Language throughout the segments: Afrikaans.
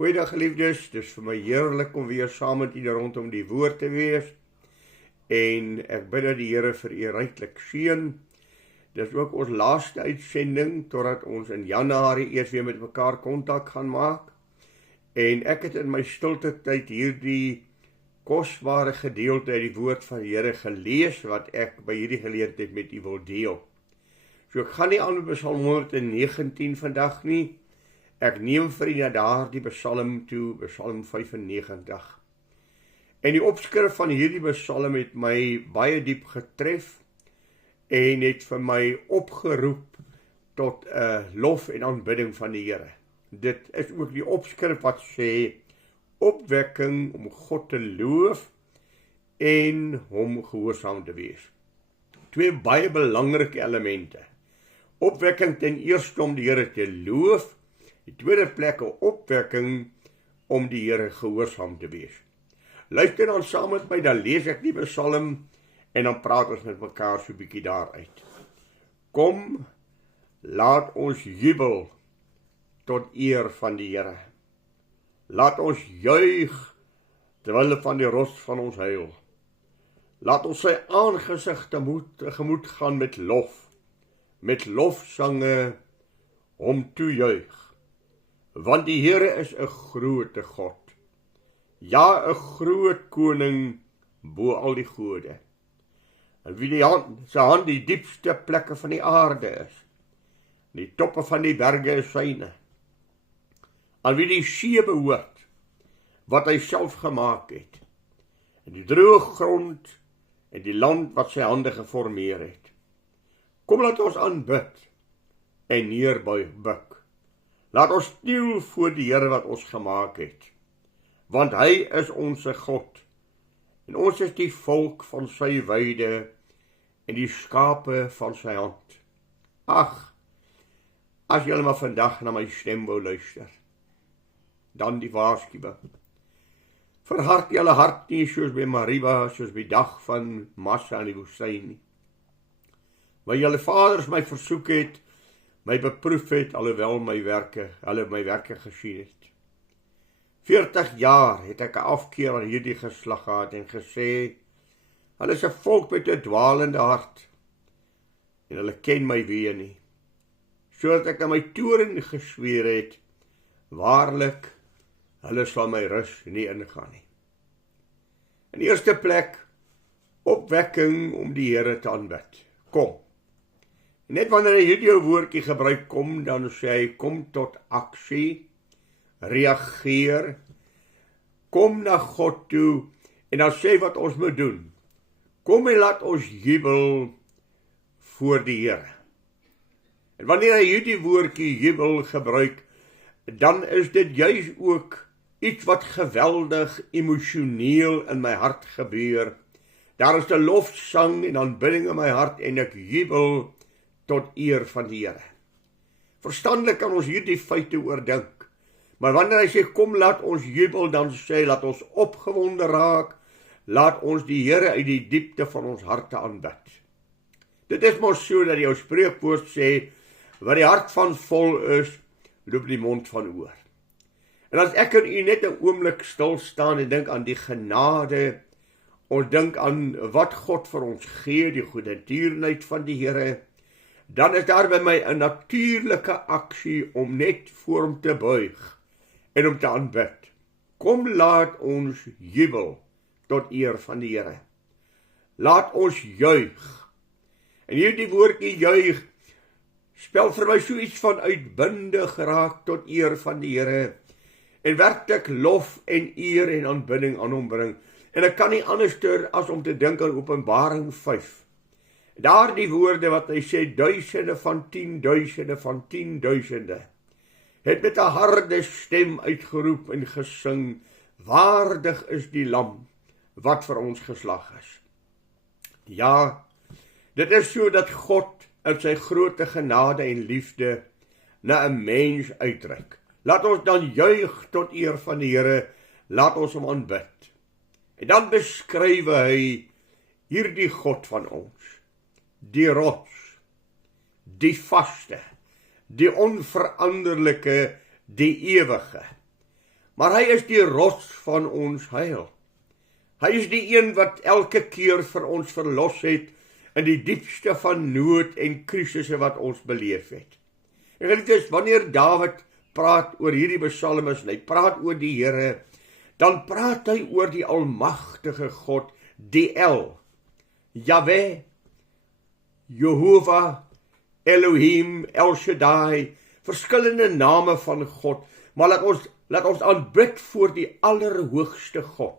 Goeiedag geliefdes, dit is vir my heerlik om weer saam met julle rondom die woord te wees. En ek bid dat die Here vir u ryklik seën. Dit is ook ons laaste uitsending, totdat ons in Januarie eers weer met mekaar kontak gaan maak. En ek het in my stilte tyd hierdie kosbare gedeelte uit die woord van die Here gelees, wat ek by hierdie geleentheid met u wil deel. So ek gaan nie aan met Psalm 119 vandag nie. Ek neem vir u na daardie Psalm toe, Psalm 95. En die opskrif van hierdie Psalm het my baie diep getref en het vir my opgeroep tot 'n lof en aanbidding van die Here. Dit is ook die opskrif wat sê opwekking om God te loof en hom gehoorsaam te wees. Twee baie belangrike elemente. Opwekking ten eerste om die Here te loof. Die tweede plek 'n opwekking om die Here gehoorsaam te wees. Luister dan saam met my, dan lees ek die Psalm en dan praat ons met mekaar so 'n bietjie daaruit. Kom, laat ons jubel tot eer van die Here. Laat ons juig terwyl van die rots van ons heil. Laat ons sy aangesig tegemoet gaan met lofsange hom toejuig. Want die Here is 'n groote God. Ja, 'n groot koning bo al die gode. En wie sy hand die diepste plekke van die aarde is. Die toppe van die berge is syne. Aan wie die see behoort, wat hy self gemaak het. En die droë grond en die land wat sy hande geformeer het. Kom, laat ons aanbid en neerbuk. Laat ons kniel voor die Here wat ons gemaak het, want hy is ons God, en ons is die volk van sy weide, en die skape van sy hand. Ag, as julle maar vandag na my stem wou luister, dan die waarskuwing. Verhard julle hart nie soos by Mariba, soos by dag van Massa in die woestyn nie. Waar julle vaders my versoek het, my beproef het, alhoewel hulle my werke gesien het. 40 jaar het ek 'n afkeer aan hierdie geslag gehad en gesê, hulle is 'n volk met 'n dwaalende hart, en hulle ken my weer nie. Sodat ek aan my toorn gesweer het, waarlik, hulle sal my rus nie ingaan nie. In die eerste plek, opwekking om die Here te aanbid. Kom. Net wanneer hy hierdie woordjie gebruik, kom, dan sê hy, kom tot aksie, reageer, kom na God toe, en dan sê wat ons moet doen. Kom en laat ons jubel voor die Here. En wanneer hy hierdie woordjie jubel gebruik, dan is dit juis ook iets wat geweldig emosioneel in my hart gebeur. Daar is 'n lofsang en aanbidding in my hart, en ek jubel tot eer van die Here. Verstandelik kan ons hierdie feite oordink, maar wanneer hy sê, kom laat ons jubel, dan sê hy, laat ons opgewonde raak, laat ons die Here uit die diepte van ons harte aanbid. Dit is mos so dat die ou spreekwoord sê, wat die hart van vol is, loop die mond van oor. En as ek en u net 'n oomblik stil staan en dink aan die genade, ons dink aan wat God vir ons gee, die goedertierenheid van die Here, dan is daar by my 'n natuurlike aksie om net voor hom te buig en om te aanbid. Kom, laat ons jubel tot eer van die Here. Laat ons juig. En hierdie woordjie juig spel vir my so iets van uitbundig raak tot eer van die Here, en werklik lof en eer en aanbidding aan hom bring. En ek kan nie anders as om te dink aan Openbaring 5. Daar die woorde wat hy sê, duisende van 10.000, het met 'n harde stem uitgeroep en gesing, waardig is die lam wat vir ons geslag is. Ja, dit is so dat God in sy groote genade en liefde na 'n mens uitreik. Laat ons dan juig tot eer van die Here, laat ons hom aanbid. En dan beskryf hy hierdie God van ons, die rots, die vaste, die onveranderlike, die ewige. maar hy is die rots van ons heil. Hy is die een wat elke keer vir ons verlos het in die diepste van nood en krisisse wat ons beleef het. En geliefdes, wanneer Dawid praat oor hierdie psalmes, hy praat oor die Here, dan praat hy oor die almagtige God, die El, Jahwe, Jehovah, Elohim, El Shaddai, verskillende name van God, maar laat ons aanbid voor die allerhoogste God.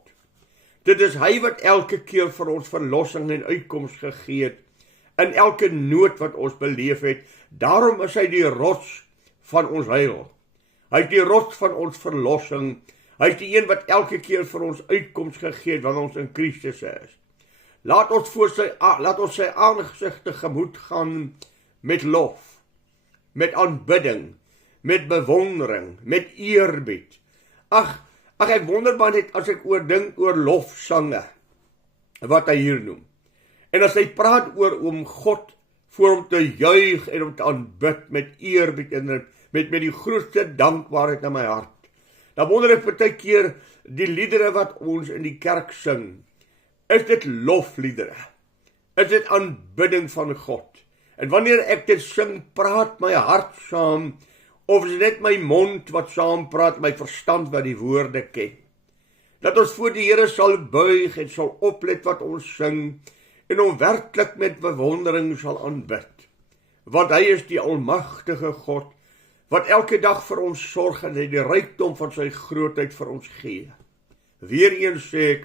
Dit is hy wat elke keer vir ons verlossing en uitkoms gegee het, in elke nood wat ons beleef het. Daarom is hy die rots van ons heil. Hy is die rots van ons verlossing. Hy is die een wat elke keer vir ons uitkoms gegee het wanneer ons in Christus is. Laat ons sy aangesig tegemoet gaan met lof, met aanbidding, met bewondering, met eerbied. Ag, ek wonder maar net as ek dink oor lofsange, wat hy hier noem. En as hy praat oor om God voor hom te juig en om te aanbid met eerbied en met die grootste dankbaarheid in my hart. Dan wonder ek baie keer die liedere wat ons in die kerk sing, is dit lofliedere? Is dit aanbidding van God? En wanneer ek dit sing, praat my hart saam, of is dit my mond wat saam praat, my verstand wat die woorde ken? Dat ons voor die Here sal buig en sal oplet wat ons sing, en hom werklik met bewondering sal aanbid. Want hy is die almagtige God, wat elke dag vir ons sorg en hy die rykdom van sy grootheid vir ons gee. Weereens sê ek,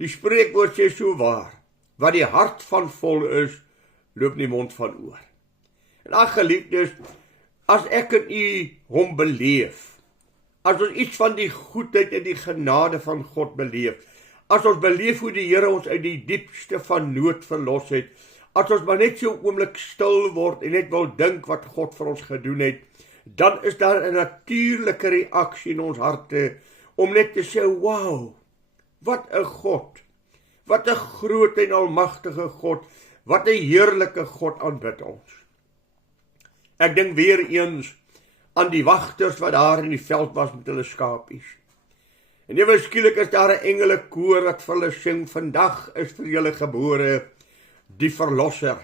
die spreekwoord sê so waar, wat die hart van vol is, loop die mond van oor. En ag geliefdes, as ek en u hom beleef, as ons iets van die goedheid en die genade van God beleef, as ons beleef hoe die Here ons uit die diepste van nood verlos het, as ons maar net so 'n oomblik stil word en net wil dink wat God vir ons gedoen het, dan is daar 'n natuurlike reaksie in ons harte om net te sê, wow, wat 'n God, wat 'n groot en almagtige God, wat 'n heerlike God aanbid ons. Ek dink weer eens aan die wagters wat daar in die veld was met hulle skapies. En ewe skielik is daar 'n engelekoor wat vir hulle sing, vandag is vir julle gebore die verlosser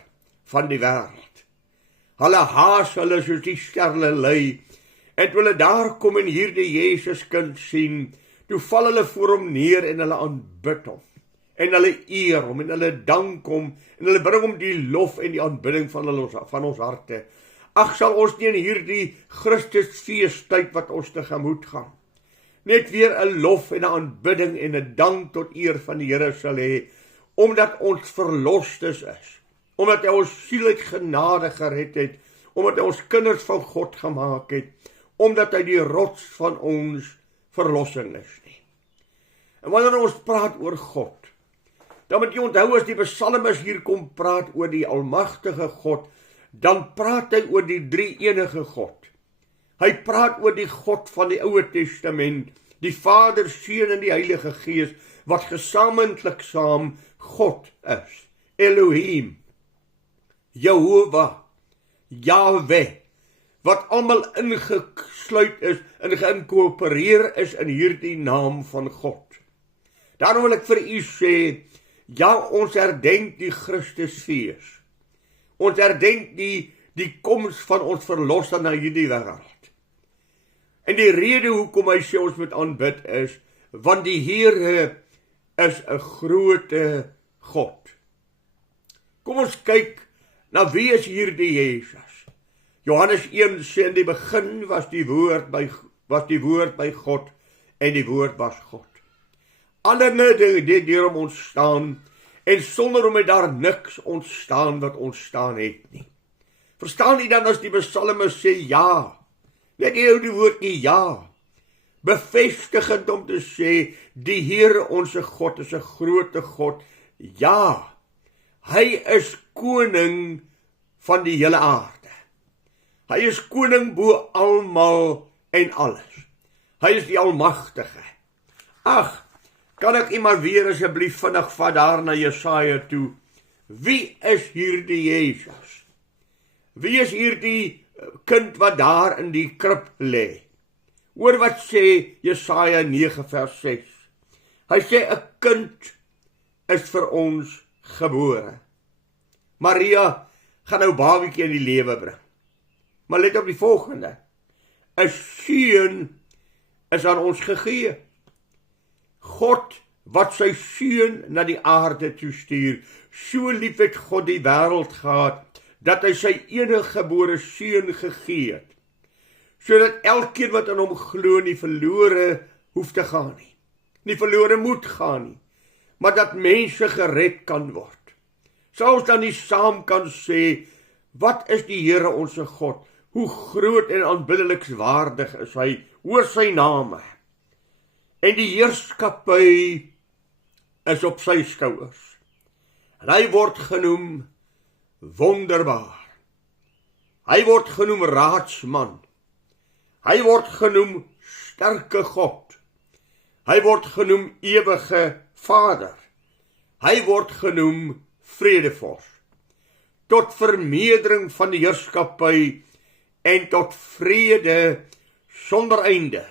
van die wêreld. Hulle haas hulle soos die sterrelei, en toe hulle daar kom en hier die Jesus kind sien, toe val hulle voor hom neer en hulle aanbid hom, en hulle eer hom, en hulle dank hom, en hulle bring hom die lof en die aanbidding van ons harte. Ag, sal ons nie in hierdie Christusfeestyd wat ons tegemoet gaan, net weer 'n lof en 'n aanbidding en 'n dank tot eer van die Here sal hê, omdat ons verlostes is, omdat hy ons siel uit genade gered het, omdat hy ons kinders van God gemaak het, omdat hy die rots van ons verlossing is nie. En wanneer ons praat oor God, dan moet jy onthou as die psalmes hier kom praat oor die almagtige God, dan praat hy oor die drie enige God. Hy praat oor die God van die Ou Testament, die Vader, Seun en die Heilige Gees, wat gesamentlik saam God is. Elohim, Jehovah, Jahwe, wat almal ingesluit is en geïnkorporeer is in hierdie naam van God. Daarom wil ek vir u sê, ja, ons herdenk die Christusfees. Ons herdenk die koms van ons verlosser na hierdie wêreld. En die rede hoekom hy sê ons moet aanbid is, want die Here is 'n groote God. Kom ons kyk na wie is hierdie Jesus. Johannes 1 sê in die begin was die woord by God en die woord was God. Alle dinge het deur hom ontstaan en sonder hom het daar niks ontstaan wat ontstaan het nie. Verstaan jy dan as die psalmes sê ja? Net jy die woordjie ja, bevestigend om te sê, die Here onse God is 'n groote God, ja, hy is koning van die hele aarde, hy is koning bo almal en alles, hy is die almagtige. Ag, kan ek iemand weer asseblief vinnig vat daar na Jesaja toe, wie is hierdie Jesus? Wie is hierdie kind wat daar in die krib lê? Hoor wat sê Jesaja 9 vers 6. Hy sê 'n kind is vir ons gebore. Maria gaan nou babietjie in die lewe bring. Maar let op die volgende. 'n seun is aan ons gegee. God wat sy seun na die aarde toe stuur. So lief het God die wêreld gehad, dat hy sy enige gebore seun gegee het, sodat elkeen wat aan hom glo nie verlore hoef te gaan nie. Nie verlore moet gaan nie, maar dat mense gered kan word. Sal ons dan nie saam kan sê, wat is die Here onse God? Hoe groot en aanbiddelikswaardig is hy, oor sy name. En die heerskappy is op sy skouers. En hy word genoem wonderbaar. Hy word genoem raadsman. Hy word genoem sterke God. Hy word genoem ewige Vader. Hy word genoem vredevors. Tot vermeerdering van die heerskappy en tot vrede sonder einde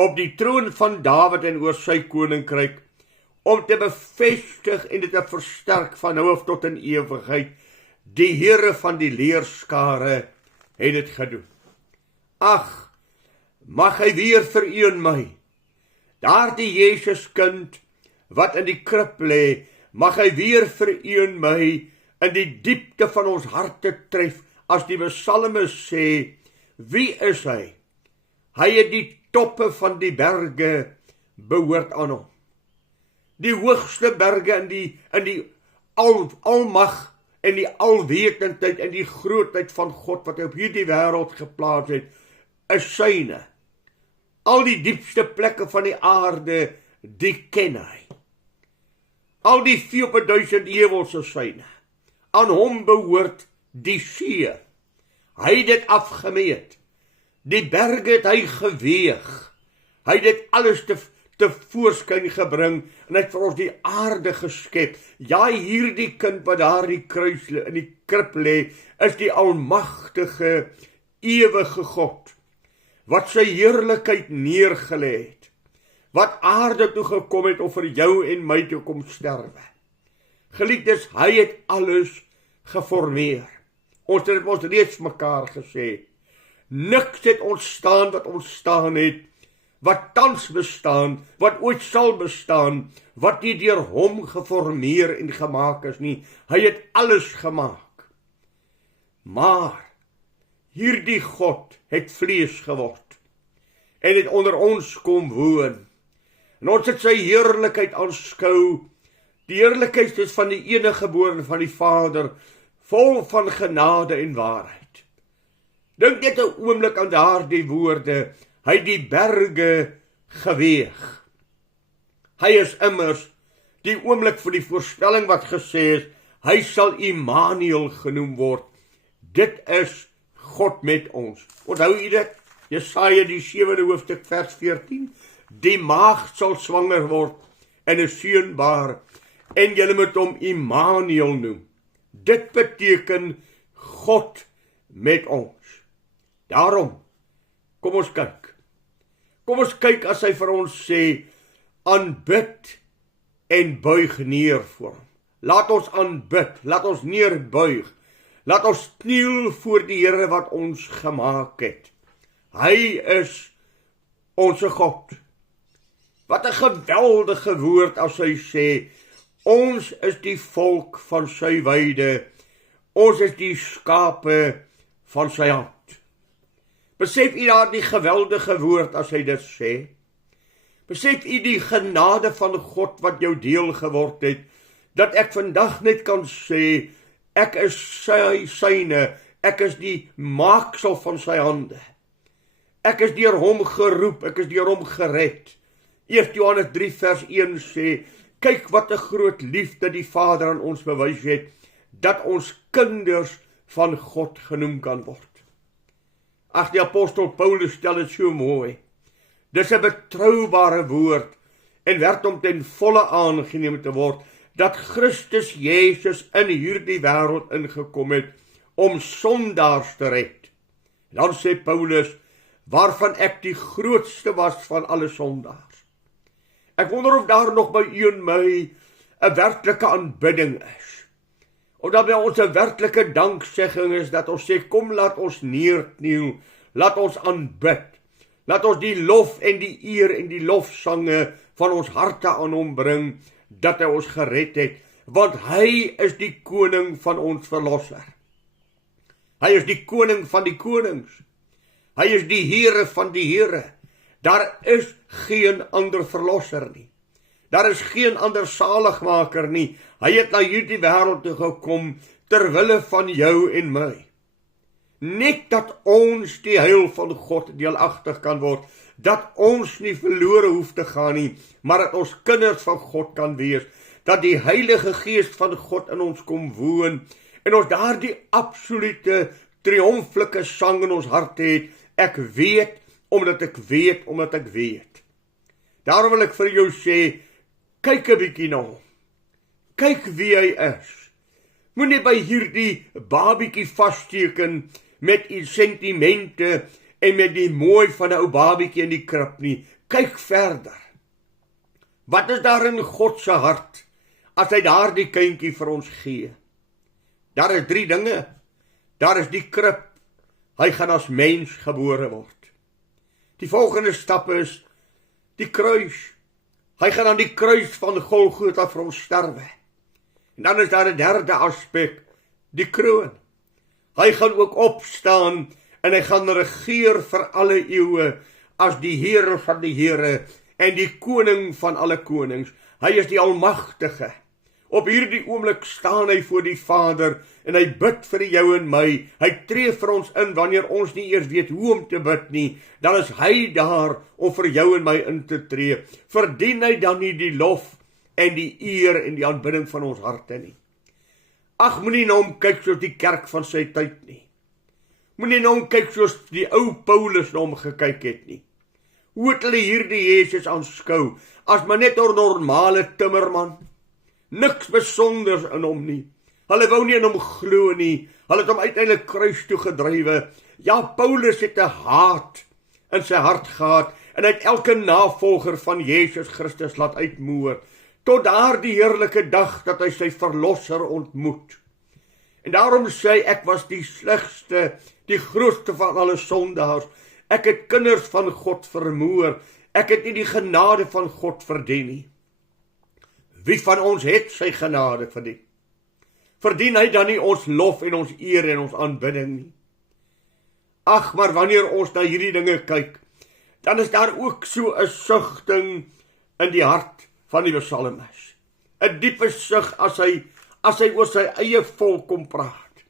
op die troon van Dawid en oor sy koninkryk, om te bevestig en dit te versterk van nou af tot in ewigheid. Die Here van die leerskare het dit gedoen. Ag, mag hy weer vereën my, daardie Jesus kind wat in die krib lê, mag hy weer vereën my, in die diepte van ons harte tref, as die psalmes sê, wie is hy? Hy het die toppe van die berge behoort aan hom. Die hoogste berge in die almag en die alwetendheid en die grootheid van God wat hy op hierdie wêreld geplaas het, is syne. Al die diepste plekke van die aarde, die ken hy. Al die 4.000 heuwels is syne. Aan hom behoort die see. Hy het dit afgemeet. Die berge het hy geweeg. Hy het dit alles te voorskyn gebring, en hy het vir ons die aarde geskep. Ja, hierdie kind wat daar die kruis in die krib lê, is die almagtige, ewige God, wat sy heerlikheid neergelê het, wat aarde toe gekom het om vir jou en my te kom sterwe. Geliefdes, hy het alles geformeer. Ons het ons reeds mekaar gesê, niks het ontstaan wat ontstaan het, wat tans bestaan, wat ooit sal bestaan, wat nie deur hom geformeer en gemaak is nie. Hy het alles gemaak. Maar hierdie God het vlees geword en het onder ons kom woon. En ons het sy heerlikheid aanskou. Die heerlikheid is van die enige gebore van die Vader, vol van genade en waarheid. Dink net 'n oomblik aan daardie woorde. Hy het die berge geweeg. Hy is immers die oomblik vir die voorspelling wat gesê is, hy sal Immanuel genoem word. Dit is God met ons. Onthou u dit? Jesaja die 7de hoofstuk vers 14. Die maagd sal swanger word en 'n seun baar, en julle moet hom Immanuel noem. Dit beteken God met ons. Daarom, kom ons kyk. Kom ons kyk as hy vir ons sê, aanbid en buig neer voor hom. Laat ons aanbid, laat ons neerbuig. Laat ons kniel voor die Here wat ons gemaak het. Hy is onse God. Wat 'n geweldige woord as hy sê, ons is die volk van sy weide, ons is die skape van sy hand. Besef u daar die geweldige woord as hy dit sê? Besef u die genade van God wat jou deel geword het, dat ek vandag net kan sê, ek is syne, ek is die maaksel van sy hande. Ek is deur hom geroep, ek is deur hom gered. 1 Johannes 3 vers 1 sê, kyk wat 'n groot liefde die Vader aan ons bewys het, dat ons kinders van God genoem kan word. Ag, die apostel Paulus stel dit so mooi. Dis 'n betroubare woord, en werd om ten volle aangeneem te word, dat Christus Jesus in hierdie wêreld ingekom het, om sondaars te red. Dan sê Paulus, waarvan ek die grootste was van alle sondaars. Ek wonder of daar nog by u en my 'n werklike aanbidding is. Of dat by ons 'n werklike danksegging is, dat ons sê, kom laat ons neerkniel, laat ons aanbid, laat ons die lof en die eer en die lofsange van ons harte aan hom bring, dat hy ons gered het, want hy is die koning van ons verlosser. Hy is die koning van die konings. Hy is die Here van die Here. Daar is geen ander verlosser nie. Daar is geen ander saligmaker nie. Hy het na hierdie wêreld toe gekom ter wille van jou en my. Net dat ons die heil van God deelagtig kan word, dat ons nie verlore hoef te gaan nie, maar dat ons kinders van God kan wees, dat die Heilige Gees van God in ons kom woon, en ons daardie absolute triomflike sang in ons harte het, ek weet, omdat ek weet, omdat ek weet. Daarom wil ek vir jou sê, kyk 'n bietjie na hom. Kyk wie hy is. Moenie by hierdie babietjie vaststeken met die sentimente en met die mooi van 'n ou babietjie in die krib nie. Kyk verder. Wat is daar in God se hart as hy daardie kindjie vir ons gee? Daar is 3 dinge. Daar is die krib. Hy gaan as mens gebore word. Die volgende stap is die kruis. Hy gaan aan die kruis van Golgotha vir ons sterwe. En dan is daar 'n derde aspek, die kroon. Hy gaan ook opstaan en hy gaan regeer vir alle eeue as die Here van die Here en die koning van alle konings. Hy is die almagtige. Op hierdie oomblik staan hy voor die Vader en hy bid vir jou en my. Hy tree vir ons in wanneer ons nie eers weet hoe om te bid nie. Dan is hy daar om vir jou en my in te tree. Verdien hy dan nie die lof en die eer en die aanbidding van ons harte nie? Ag, moenie na hom kyk soos die kerk van sy tyd nie. Moenie na hom kyk soos die ou Paulus na hom gekyk het nie. Hoe het hulle hierdie Jesus aanskou? As maar net 'n normale timmerman. Niks besonders in hom nie. Hulle wou nie in hom glo nie. Hulle het hom uiteindelik kruis toe gedrywe. Ja, Paulus het 'n haat in sy hart gehad en hy het elke navolger van Jesus Christus laat uitmoer, tot daardie heerlike dag dat hy sy verlosser ontmoet. En daarom sê hy, ek was die slegste, die grootste van alle sondaars. Ek het kinders van God vermoor. Ek het nie die genade van God verdien nie. Wie van ons het sy genade verdien? Verdien hy dan nie ons lof en ons eer en ons aanbidding nie? Ag, maar wanneer ons na hierdie dinge kyk, dan is daar ook so 'n sugting in die hart van die psalmis. 'n Diepe sug as hy oor sy eie volk kom praat.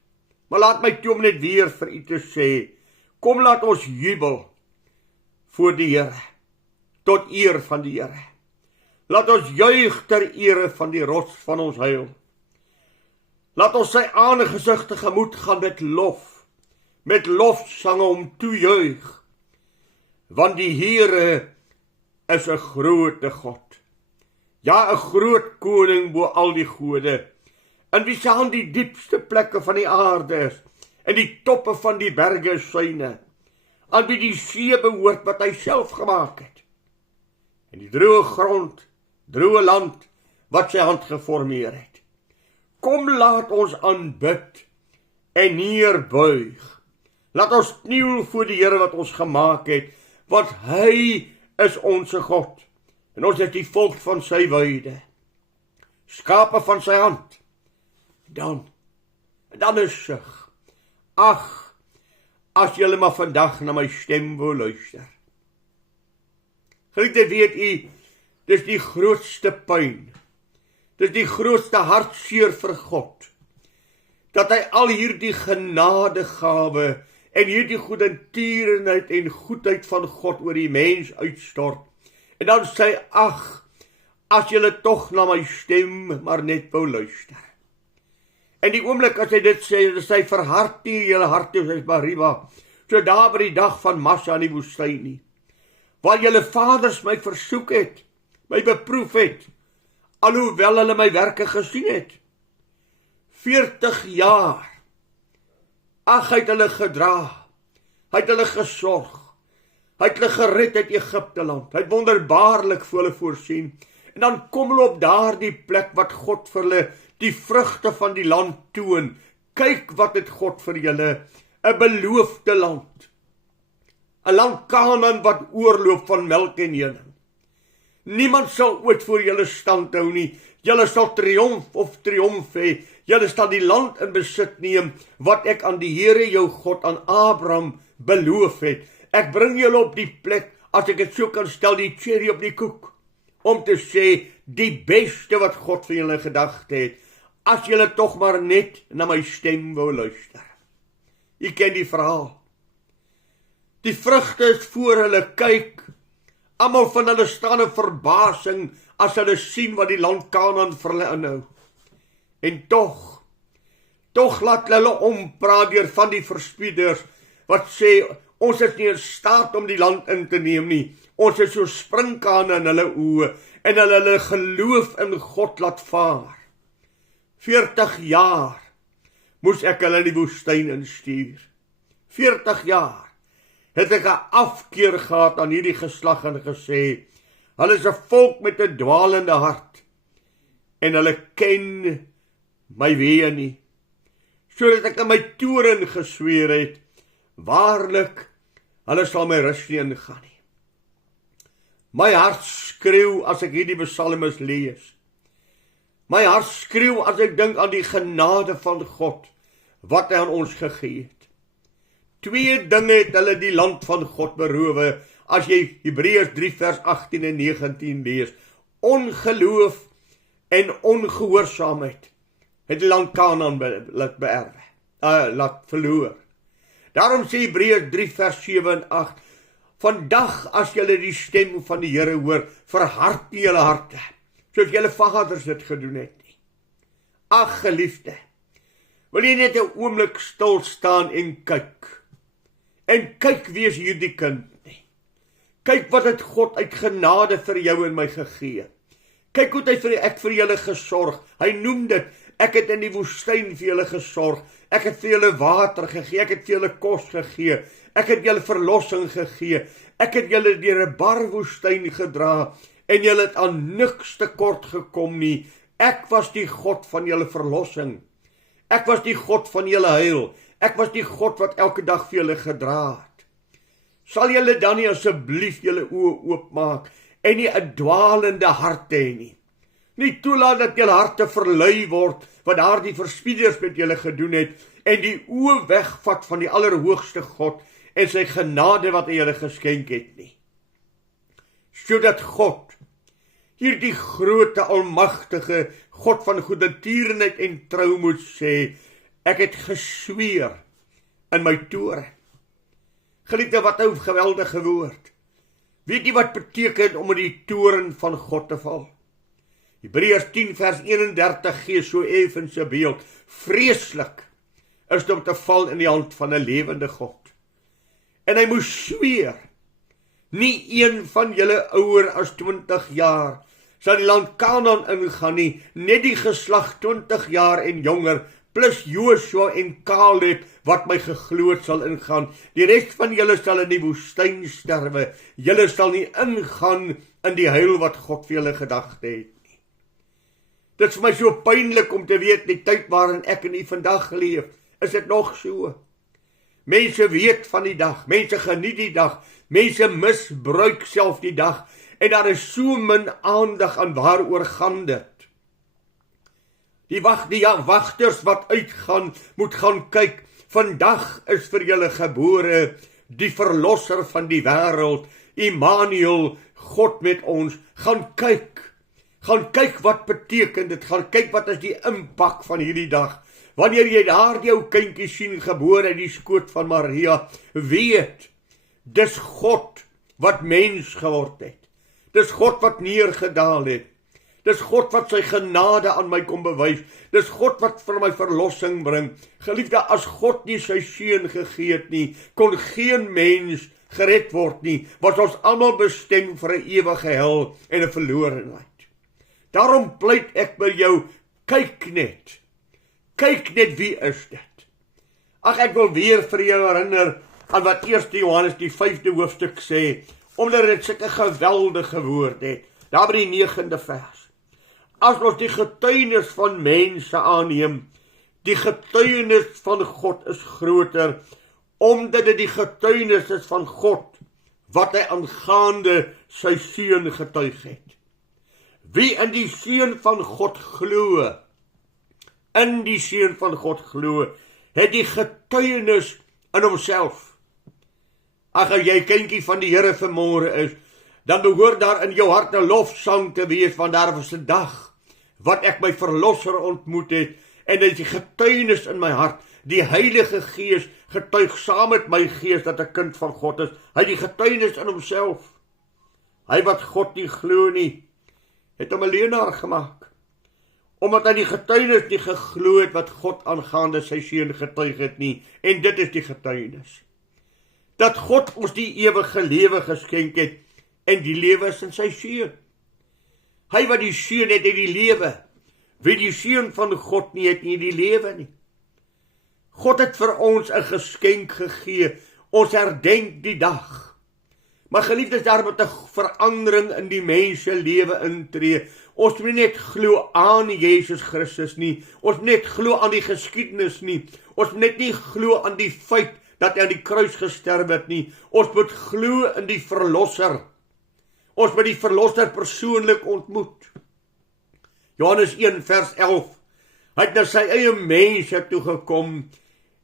Maar laat my toe om net weer vir u te sê, kom laat ons jubel voor die Here, tot eer van die Here. Laat ons juig ter ere van die rots van ons heil. Laat ons sy aangesig tegemoet gaan met lofsange om toejuig. Want die Here is 'n groot God. Ja, 'n groot koning bo al die gode. In wie se hand die diepste plekke van die aarde is, en die toppe van die berge is syne. Aan wie die see behoort wat hy self gemaak het. En die droë grond, droë land wat sy hand geformeer het. Kom laat ons aanbid en neerbuig. Laat ons kniel voor die Here wat ons gemaak het, want hy is ons God. En ons is die volk van sy weide, skape van sy hand. Dan is sug. Ag, as julle maar vandag na my stem wil luister. Geliefde, weet u, dis die grootste pyn, dis die grootste hartseer vir God, dat hy al hierdie genadegawe en hierdie goedertierenheid en goedheid van God oor die mens uitstort, en dan sê, ag, as julle tog na my stem maar net wou luister. En die oomblik as hy dit sê, dis hy verhard nie julle harte, soos Mariba, so daar by die dag van Massa in die woestyn nie, waar julle vaders my versoek het, my beproef het, alhoewel hulle my werke gesien het. 40 jaar, ag, hy het hulle gedra, hy het hulle gesorg, Hy het hulle gered uit Egipte land. Hy het wonderbaarlik vir hulle voorsien. En dan kom hulle op daardie plek wat God vir hulle die vrugte van die land toon. Kyk wat het God vir julle, 'n beloofde land. 'n Land Kanaan wat oorloop van melk en honing. Niemand sal ooit voor julle stand hou nie. Julle sal triomf hê. Julle sal die land in besit neem wat ek aan die Here jou God, aan Abraham beloof het. Ek bring julle op die plek, as ek dit so kan stel, die cherry op die koek, om te sê, die beste wat God vir julle gedagte het, as julle tog maar net na my stem wou luister. Jy ken die verhaal. Die vrugte is voor hulle, kyk, almal van hulle staan in verbasing, as hulle sien wat die land Kanaan vir hulle inhou. En tog laat hulle ompraat deur van die verspieders, wat sê, ons is nie in staat om die land in te neem nie. Ons is so sprinkane in hulle oë, en hulle geloof in God laat vaar. 40 jaar moes ek hulle in die woestyn instuur. 40 jaar het ek 'n afkeer gehad aan hierdie geslag en gesê, hulle is 'n volk met 'n dwaalende hart, en hulle ken my weë nie. Sodat ek in my toren gesweer het, waarlik, hulle sal my rus nie ingaan nie. My hart skreeu as ek hierdie psalmes lees. My hart skreeu as ek dink aan die genade van God, wat hy aan ons gegee het. 2 dinge het hulle die land van God beroof, as jy Hebreërs 3 vers 18 en 19 lees. Ongeloof en ongehoorsaamheid het die land Kanaan laat verloor. Daarom sê Hebreërs 3 vers 7 en 8, vandag as julle die stem van die Here hoor, verhard nie julle harte, soos julle vaders dit gedoen het nie. Ag geliefde, wil jy net 'n oomblik stil staan en kyk? En kyk wie is hierdie kind nie. Kyk wat het God uit genade vir jou en my gegee. Kyk hoe het ek vir julle gesorg. Hy noem dit, ek het in die woestyn vir julle gesorg. Ek het vir julle water gegee, ek het vir julle kos gegee. Ek het julle verlossing gegee. Ek het julle deur 'n bar woestyn gedra en julle het aan niks tekort gekom nie. Ek was die God van julle verlossing. Ek was die God van julle heil. Ek was die God wat elke dag vir julle gedra het. Sal julle dan nie asseblief julle oë oopmaak en nie 'n dwaalende hart hê nie. Nie toelaat dat julle harte verlei word wat daardie verspieders met julle gedoen het en die oë wegvat van die Allerhoogste God en sy genade wat hy julle geskenk het nie. Sodat God, hierdie groote almagtige God van goedertierenheid en trou moet sê, ek het gesweer in my toren. Geliefde, wat 'n geweldige woord. Weet jy wat beteken om in die toren van God te val? Hebreërs 10 vers 31 gee so effens 'n beeld. Vreeslik is dit om te val in die hand van 'n lewende God. En hy moes sweer, nie een van julle ouer as 20 jaar sal die land Kanaan ingaan nie, net die geslag 20 jaar en jonger, plus Joshua en Caleb, wat my geglo het sal ingaan. Die res van julle sal in die woestyn sterwe. Julle sal nie ingaan in die heil wat God vir julle gedagte het nie. Dit is vir my so pynlik om te weet, die tyd waarin ek en u vandag leef, is dit nog so. Mense weet van die dag, mense geniet die dag, mense misbruik self die dag, en daar is so min aandag aan waaroor gaan dit. Die wagters wat uitgaan, moet gaan kyk, vandag is vir julle gebore, die verlosser van die wêreld, Immanuel, God met ons. Gaan kyk wat beteken dit, gaan kyk wat is die impak van hierdie dag. Wanneer jy daardie ou kindjie sien gebore uit die skoot van Maria, weet, dis God wat mens geword het. Dis God wat neergedaal het. Dis God wat sy genade aan my kom bewys. Dis God wat vir my verlossing bring. Geliefde, as God nie sy seun gegee het nie, kon geen mens gered word nie, was ons almal bestem vir 'n ewige hel en 'n verlorenheid. Daarom pleit ek by jou, kyk net wie is dit? Ag, ek wil weer vir jou herinner aan wat 1 Johannes die 5de hoofstuk sê, omdat dit sulke geweldige woord het, daar by die 9de vers. As ons die getuienis van mense aanneem, die getuienis van God is groter, omdat dit die getuienis is van God, wat hy aangaande sy seun getuig het. Wie in die seun van God glo, in die seun van God glo, het die getuienis in homself. Ag, as jy kindjie van die Here vanmôre is, dan behoort daar in jou hart 'n lofsang te wees, want daar was 'n dag wat ek my verlosser ontmoet het, en dit is die getuienis in my hart. Die Heilige Gees getuig saam met my gees dat 'n kind van God is. Hy het die getuienis in homself. Hy wat God nie glo nie, het hom 'n leienaar gemaak, omdat hy die getuienis nie geglo het wat God aangaande sy seun getuig het nie. En dit is die getuienis, dat God ons die ewige lewe geskenk het, en die lewe is in sy seun. Hy wat die seun het die lewe. Wie die seun van God nie het nie die lewe nie. God het vir ons 'n geskenk gegee. Ons herdenk die dag. Maar geliefdes, daar moet 'n verandering in die mense lewe intree. Ons moet net glo aan Jesus Christus nie. Ons moet net glo aan die geskiedenis nie. Ons moet net nie glo aan die feit dat hy aan die kruis gesterf het nie. Ons moet glo in die verlosser. Ons moet die verlosser persoonlik ontmoet. Johannes 1 vers 11. Hy het na sy eie mense toegekom,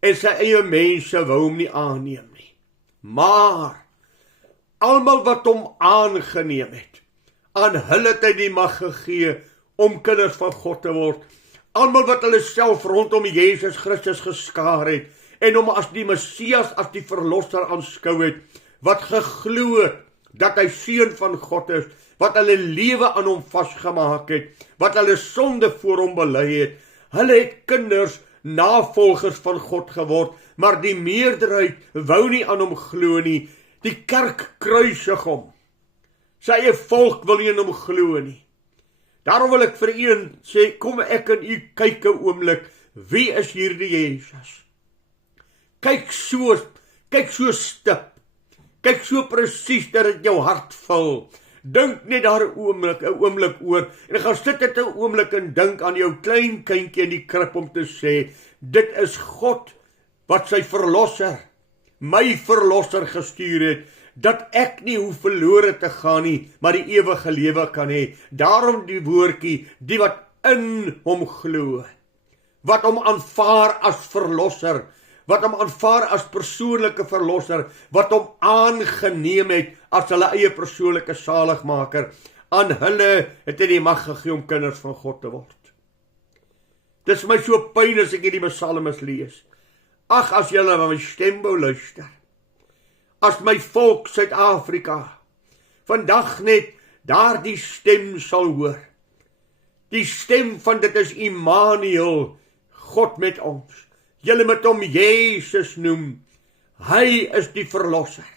en sy eie mense wou hom nie aanneem nie. Maar almal wat hom aangeneem het, aan hulle het hy die mag gegee om kinders van God te word. Almal wat hulle self rondom Jesus Christus geskaar het, en hom as die Messias, as die verlosser aanskou het, wat geglo het dat hy seun van God is, wat hulle lewe aan hom vasgemaak het, wat hulle sonde voor hom bely het. Hulle het kinders, navolgers van God geword, maar die meerderheid wou nie aan hom glo nie. Die kerk kruisig hom. Sy eie volk wil nie aan hom glo nie. Daarom wil ek vir u sê, kom ek en u kyk 'n oomblik, wie is hierdie Jesus? Kyk so stip. Kyk so presies dat dit jou hart vul. Dink net daar 'n oomblik oor, en gaan sit dit 'n oomblik en dink aan jou klein kindjie in die krib om te sê, dit is God wat sy verlosser, my verlosser gestuur het, dat ek nie hoef verlore te gaan nie, maar die ewige lewe kan hê. Daarom die woordjie, die wat in hom glo, wat hom aanvaar as verlosser, wat hom aanvaar as persoonlike verlosser, wat hom aangeneem het as hulle eie persoonlike saligmaker. Aan hulle het hy die mag gegee om kinders van God te word. Dit is my so pyn as ek hierdie psalmes lees. Ag, as julle na my stem wou luister. As my volk Suid-Afrika vandag net daardie stem sal hoor. Die stem van dit is Immanuel, God met ons. Julle moet hom Jesus noem. Hy is die verlosser.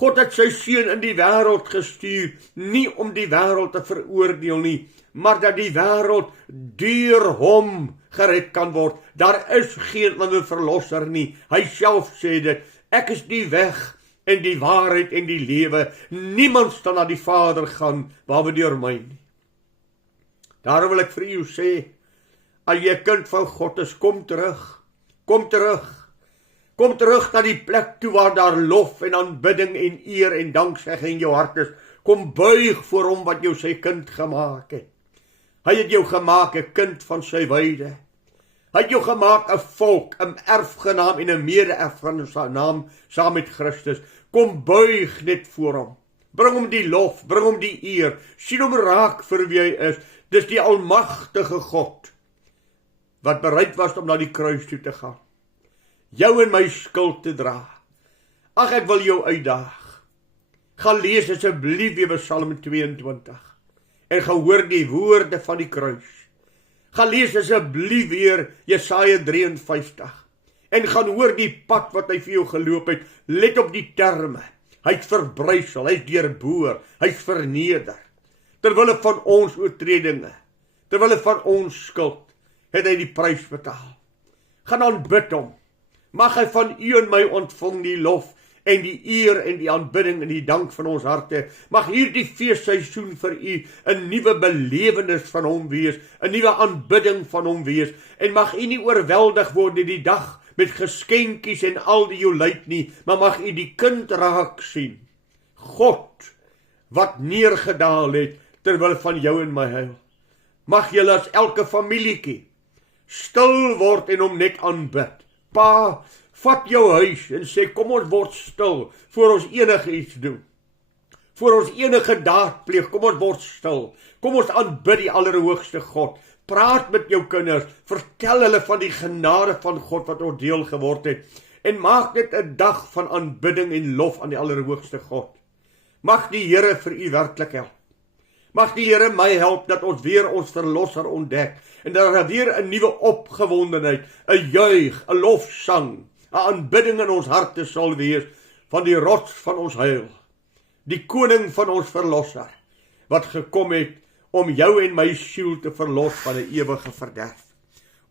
God het sy seun in die wêreld gestuur, nie om die wêreld te veroordeel nie, maar dat die wêreld deur hom gered kan word. Daar is geen ander verlosser nie. Hy self sê dit, ek is die weg en die waarheid en die lewe. Niemand sal na die Vader gaan, behalwe deur my nie. Daarom wil ek vir u sê, as jy 'n kind van God is, kom terug. Kom terug. Kom terug na die plek toe waar daar lof en aanbidding en eer en danksegging in jou hart is. Kom buig voor hom wat jou sy kind gemaak het. Hy het jou gemaak 'n kind van sy weide. Hy het jou gemaak 'n volk, 'n erfgenaam en 'n mede-erfgenaam saam met Christus. Kom buig net voor hom. Bring hom die lof, bring hom die eer. Sien hom raak vir wie hy is. Dis die almagtige God wat bereid was om na die kruis toe te gaan. Jou en my skuld te dra. Ag, ek wil jou uitdaag. Gaan lees asseblief weer Psalm 22 en gehoor die woorde van die kruis. Gaan lees asseblief weer Jesaja 53 en gaan hoor die pad wat hy vir jou geloop het. Let op die terme. Hy's verbrysel, hy's deurboor, hy's verneder. Terwille van ons oortredinge, terwille van ons skuld, het hy die prys betaal. Gaan aanbid hom. Mag hy van u en my ontvang die lof en die eer en die aanbidding en die dank van ons harte. Mag hierdie feesseisoen vir u 'n nuwe belewenis van hom wees, 'n nuwe aanbidding van hom wees, en mag u nie oorweldig word deur die dag met geskenkies en al die jolijt nie, maar mag u die kind raak sien. God, wat neergedaal het, terwyl van jou en my heil. Mag julle as elke familietjie stil word en hom net aanbid. Pa, vat jou huis en sê, kom ons word stil, voor ons enige iets doen. Voor ons enige daad pleeg, kom ons word stil. Kom ons aanbid die Allerhoogste God. Praat met jou kinders, vertel hulle van die genade van God wat ons deel geword het, en maak dit 'n dag van aanbidding en lof aan die Allerhoogste God. Mag die Here vir u werklik help. Mag die Here my help dat ons weer ons verlosser ontdek, en dat daar weer 'n nuwe opgewondenheid, 'n juig, 'n lofsang, 'n aanbidding in ons harte sal wees van die rots van ons heil, die koning van ons verlosser, wat gekom het om jou en my siel te verlos van 'n ewige verderf.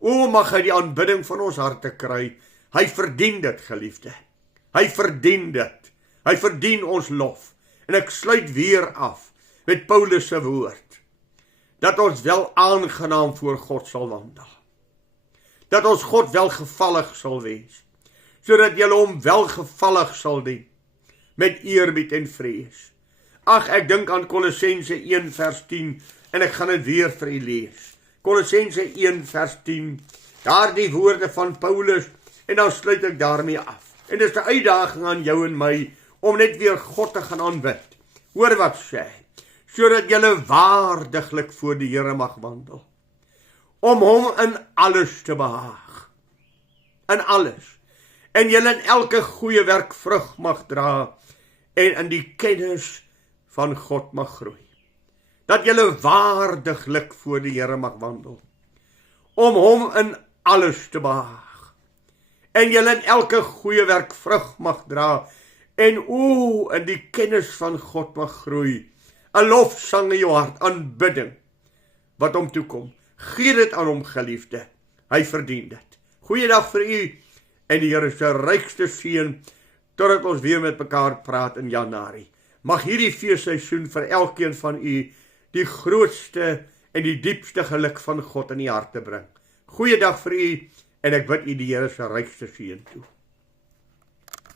O, mag hy die aanbidding van ons harte kry. Hy verdien dit, geliefde. Hy verdien dit. Hy verdien ons lof. En ek sluit weer af met Paulus se woord, dat ons wel aangenaam voor God sal wandel. Dat ons God welgevallig sal wees, sodat julle hom welgevallig sal dien, met eerbied en vrees. Ag, ek dink aan Kolossense 1 vers 10, en ek gaan dit weer vir u lees. Kolossense 1 vers 10, daar die woorde van Paulus, en dan sluit ek daarmee af. En dit is 'n uitdaging aan jou en my, om net weer God te gaan aanbid. Hoor wat sê, sodat julle waardiglik voor die Here mag wandel, om hom in alles te behaag, in alles, en julle in elke goeie werk vrug mag dra, en in die kennis van God mag groei. Dat julle waardiglik voor die Here mag wandel, om hom in alles te behaag, en julle in elke goeie werk vrug mag dra, en in die kennis van God mag groei. 'n lofsang in jou hart, aanbidding, wat hom toekom. Gee dit aan hom, geliefde. Hy verdien dit. Goeiedag vir u, en die Here se rykste seën, totdat ons weer met mekaar praat in Januarie. Mag hierdie feesseisoen vir elkeen van u die grootste en die diepste geluk van God in die harte bring. Goeiedag vir u, en ek bid u die Here se rykste seën toe.